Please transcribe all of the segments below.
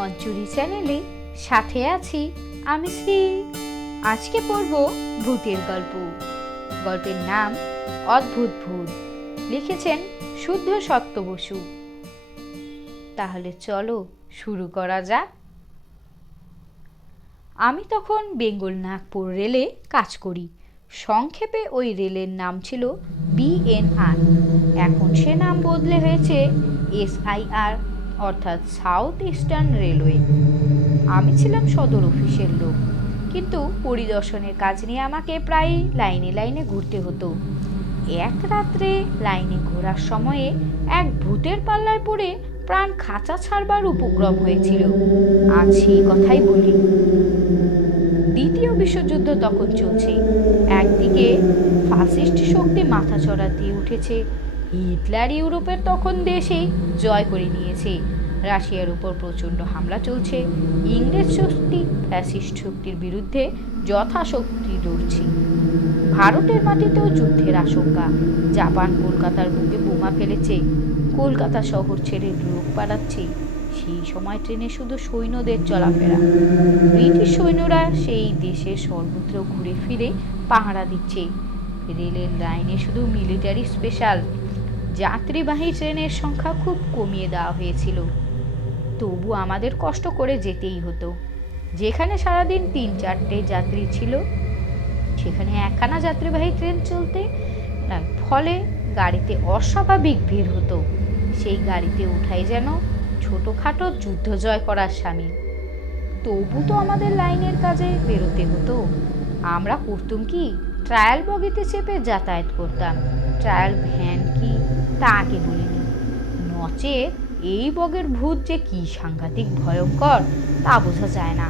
মঞ্চুরি চ্যানেলে সাথে আছি আমি শ্রী। আজকে পড়ব ভূতের গল্প। গল্পের নাম অদ্ভুত ভূত। লিখেছেন শুদ্ধ সত্য বসু। তাহলে চলো শুরু করা যাক। আমি তখন বেঙ্গল নাগপুর রেলে কাজ করি। সংক্ষেপে ওই রেলের নাম ছিল বিএনআর এখন সে নাম বদলে হয়েছে এসআইআর অর্থাৎ সাউথ ইস্টার্ন রেলওয়ে আমি ছিলাম সদর অফিসের লোক, কিন্তু পরিদর্শনের কাজ নিয়ে আমাকে প্রায় লাইনে লাইনে ঘুরতে হতো। এক রাত্রে লাইনে ঘোরার সময়ে এক ভূতের পাল্লায় পড়ে প্রাণ খাঁচা ছাড়বার উপক্রম হয়েছিল। আজ সেই কথাই বলি। দ্বিতীয় বিশ্বযুদ্ধ তখন চলছে। একদিকে ফাসিস্ট শক্তি মাথাচড়া দিয়ে উঠেছে হিটলার ইউরোপের তখন দেশেই জয় করে নিয়েছে। রাশিয়ার উপর প্রচণ্ড হামলা চলছে। ইংরেজ শক্তি ফ্যাসিস্ট শক্তির বিরুদ্ধে যথাশক্তি লড়ছে। ভারতের মাটিতেও যুদ্ধের আশঙ্কা। জাপান কলকাতার বুকে বোমা ফেলেছে। কলকাতা শহর ছেড়ে লোক পাঠাচ্ছে। সেই সময় ট্রেনে শুধু সৈন্যদের চলাফেরা। ব্রিটিশ সৈন্যরা সেই দেশের সর্বত্র ঘুরে ফিরে পাহারা দিচ্ছে। রেলের লাইনে শুধু মিলিটারি স্পেশাল। যাত্রীবাহী ট্রেনের সংখ্যা খুব কমিয়ে দেওয়া হয়েছিল। তবু আমাদের কষ্ট করে যেতেই হতো। যেখানে সারাদিন তিন, চারটে যাত্রী ছিল, সেখানে একখানা যাত্রীবাহী ট্রেন চলতে ফলে গাড়িতে অস্বাভাবিক ভিড় হতো। সেই গাড়িতে উঠাই যেন ছোটোখাটো যুদ্ধ জয় করার স্বামী তবু তো আমাদের লাইনের কাজে বেরোতে হতো। আমরা করতুম কি, ট্রায়াল বগিতে চেপে যাতায়াত করতাম। ট্রায়াল ভ্যান কি তা আগে বলিনি নচে এই বগের ভূত যে কি সাংঘাতিক ভয়ঙ্কর, তা বোঝা যায় না।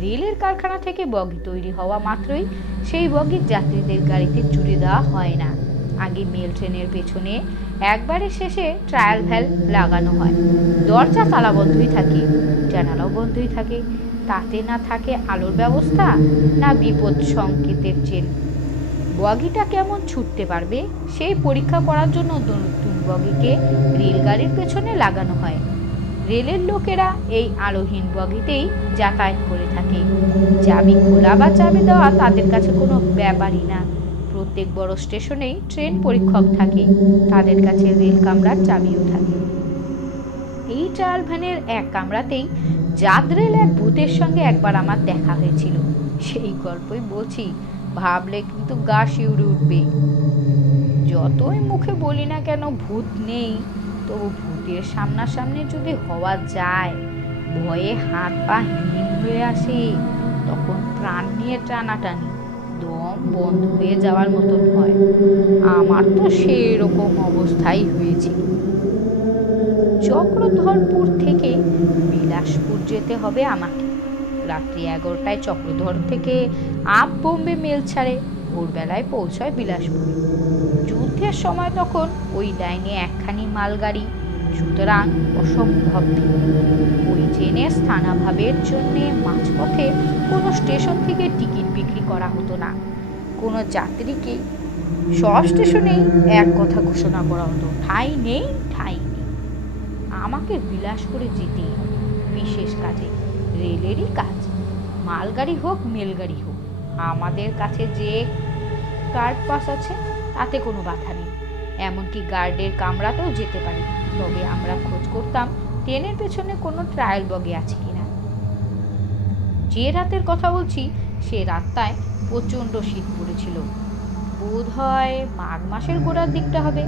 রেলের কারখানা থেকে বগি তৈরি হওয়া মাত্রই সেই বগির যাত্রীদের গাড়িতে জুড়ে দেওয়া হয় না। আগে মেল ট্রেনের পেছনে একবারে শেষে ট্রায়াল ভ্যাল লাগানো হয়। দরজা তালা বন্ধই থাকে, জানালাও বন্ধই থাকে। তাতে না থাকে আলোর ব্যবস্থা, না বিপদ সংকেতের চেন বগিটা কেমন ছুটতে পারবে? সেই পরীক্ষা করার জন্য নতুন বগিকে রেলগাড়ির পেছনে লাগানো হয়। রেলের লোকেরা এই আলোহীন বগিতেই যাতায়াত করে থাকে। চাবি খোলা বা চাবি দেওয়া তাদের কাছে কোনো ব্যাপারই না। প্রত্যেক বড় স্টেশনেই ট্রেন পরীক্ষক থাকে। তাদের কাছে রেল কামরার চাবিও থাকে। এই ট্রায়াল ভ্যানের এক কামরাতেই জাদরেল এক ভূতের সঙ্গে একবার আমার দেখা হয়েছিল। সেই গল্পই বলছি ভাবলে কিন্তু গা শিউরে উঠবে। যতই মুখে বলি না কেন, ভূত নেই। তবু ভূতের সামনাসামনি যদি হওয়া যায়, ভয়ে হাত পা হিম হয়ে আসে, তখন প্রাণ নিয়ে টানাটানি, দম বন্ধ হয়ে যাওয়ার মতন হয়। আমার তো সেরকম অবস্থাই হয়েছিল। চক্রধরপুর থেকে বিলাসপুর যেতে হবে আমাকে। রাত্রি এগারোটায় চক্রধর থেকে আপ বোম্বে মেল ছাড়ে। ভোরবেলায় পৌঁছায় বিলাসপুরে। যুদ্ধের সময় তখন ওই লাইনে একখানি মালগাড়ি। সুতরাং অসম্ভব ওই ট্রেনে স্থানাভাবের জন্যে মাঝপথে কোনো স্টেশন থেকে টিকিট বিক্রি করা হতো না। কোনো যাত্রীকে সব স্টেশনেই এক কথা ঘোষণা করা হতো, ঠাঁই নেই ঠাঁই নেই। আমাকে বিলাস করে যেতেই হবে বিশেষ কাজে। রেলেরই কাজ। মালগাড়ি হোক, মেলগাড়ি হোক, আমাদের কাছে যে গার্ড পাস আছে, তাতে কোনো বাধা নেই। এমনকি গার্ডের কামরাতেও যেতে পারি। তবে আমরা খোঁজ করতাম, ট্রেনের পেছনে কোনো ট্রায়াল বগে আছে কিনা। যে রাতের কথা বলছি, সে রাতটায় প্রচণ্ড শীত পড়েছিল। বোধ হয় মাঘ মাসের গোড়ার দিকটা হবে।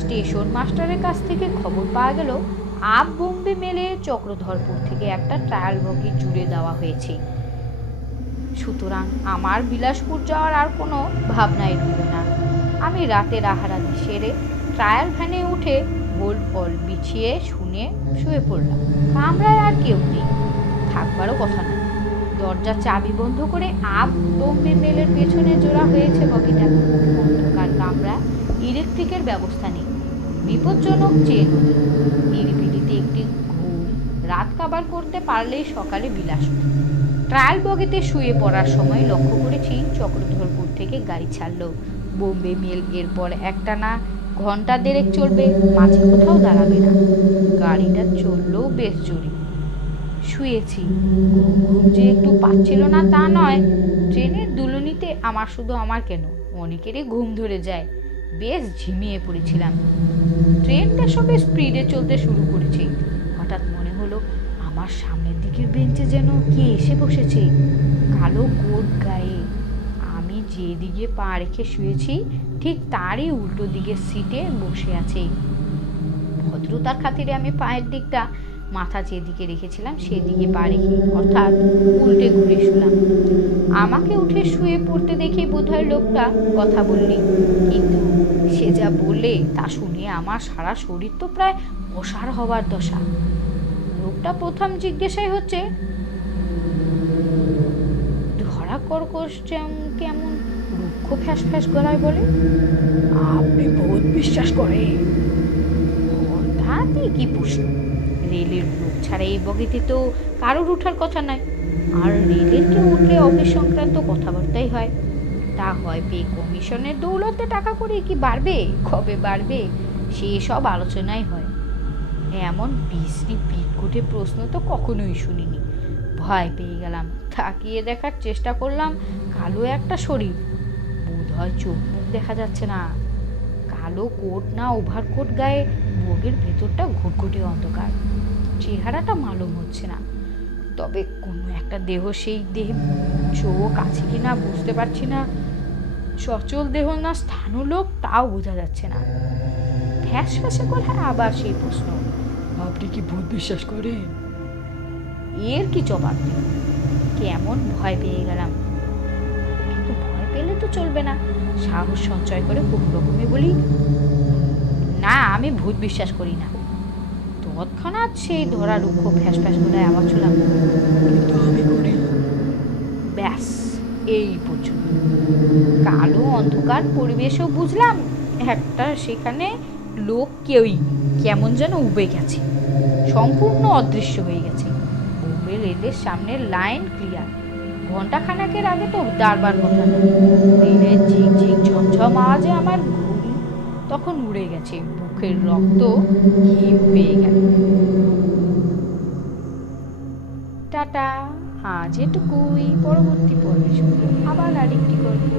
স্টেশন মাস্টারের কাছ থেকে খবর পাওয়া গেল আপ বোম্বে মেলে চক্রধরপুর থেকে একটা ট্রায়াল বগি জুড়ে দেওয়া হয়েছে। সুতরাং আমার বিলাসপুর যাওয়ার আর কোনো ভাবনাই রইল না। আমি রাতের আহারাদি সেরে ট্রায়াল ভ্যানে উঠে গোল ফল বিছিয়ে শুনে শুয়ে পড়লাম। কামরায় আর কেউ নেই। থাকবারও কথা না দরজা চাবি বন্ধ করে আপ বোম্বে মেলের পেছনে জোড়া হয়েছে বগিটা। অন্ধকার কামরা ইলেকট্রিকের ব্যবস্থা নেই। বিপজ্জনক চেন। নিরিবিলিতে একটি ঘুম রাত কাবার করতে পারলেই সকালে বিলাস ট্রায়াল বগিতে শুয়ে পড়ার সময় লক্ষ্য করেছি চক্রধরপুর থেকে গাড়ি ছাড়ল। বোম্বে মেল এরপর একটা না ঘণ্টা দেড়েক চলবে, মাঝে কোথাও দাঁড়াবে না। গাড়িটা চললেও বেশ জোরে। শুয়েছি। ঘুম যে একটু পাচ্ছিল না তা নয়, ট্রেনের দুলুনিতে আমার শুধু আমার কেন? অনেকেরই ঘুম ধরে যায়। বেশ ঝিমিয়ে পড়েছিলাম। ট্রেনটা সবে স্পিডে চলতে শুরু করেছে। হঠাৎ মনে হলো, আমার সামনের দিকের বেঞ্চে যেন কে এসে বসেছে। কালো কোট গায়ে। আমি যেদিকে পা রেখে শুয়েছি, ঠিক তারই উল্টো দিকের সিটে বসে আছে। ভদ্রতার খাতিরে আমি পায়ের দিকটা মাথা যেদিকে রেখেছিলাম, সেদিকে পা রেখে অর্থাৎ উল্টে ঘুরে শুলাম। আমাকে উঠে শুয়ে পড়তে দেখে বোধহয় লোকটা কথা বললি, কিন্তু সে যা বললে তা শুনে আমার সারা শরীর তো প্রায় অসার হবার দশা। লোকটা প্রথম জিজ্ঞাসাই হচ্ছে ধরা কর্কশ কেমন রুক্ষ ফ্যাস ফ্যাস গলায় বলে? আপনি বহুত বিশ্বাস করে হঠাৎই কি প্রশ্ন? রেলের লোক ছাড়া এই বগিতে তো কারোর ওঠার কথা নয় আর রেলের কেউ উঠলে অফিস সংক্রান্ত কথাবার্তাই হয়। তা হয় পে কমিশনের দৌলতে টাকা করে কি বাড়বে? কবে বাড়বে? সেসব আলোচনাই হয়। এমন বিশ্রী বিদঘুটে প্রশ্ন তো কখনোই শুনিনি। ভয় পেয়ে গেলাম। তাকিয়ে দেখার চেষ্টা করলাম কালো একটা শরীর। বোধ হয় চোখ মুখ দেখা যাচ্ছে না। কালো কোট না ওভারকোট গায়ে বগের ভেতরটা ঘুটঘুটে অন্ধকার। চেহারাটা মালুম হচ্ছে না। তবে কোনো একটা দেহ সেই দেহ চোখ আছে কি না বুঝতে পারছি না। সচল দেহ না স্থানু লোক তাও বোঝা যাচ্ছে না। ফ্যাস ফ্যাসে করে আবার সেই প্রশ্ন। আপনি কি ভূত বিশ্বাস করেন? এর কি জবাব দিই কেমন ভয় পেয়ে গেলাম। কিন্তু ভয় পেলে তো চলবে না। সাহস সঞ্চয় করে কোনো রকমে বলি না আমি ভূত বিশ্বাস করি না। তৎক্ষণাৎ সেই ধরা রুক্ষ ফ্যাস ফ্যাস করে আওয়াজ ছুলাম ব্যাস এই পর্যন্ত। কালো অন্ধকার পরিবেশও বুঝলাম একটা সেখানে লোক কেউই কেমন যেন উবে গেছে। সম্পূর্ণ অদৃশ্য হয়ে গেছে। বোম্বে রেলের সামনের লাইন ক্লিয়ার। ঘণ্টা খানাকের আগে তো দাঁড়বার কথা রেলের ঝিক ঝিক ঝমঝম আওয়াজে আমার ঘুম তখন উড়ে গেছে। বুকের রক্ত হিম হয়ে গেল। টাটা আজ এটুকুই। পরবর্তী পর্বে শুনব। আবার আরেকটি গল্প।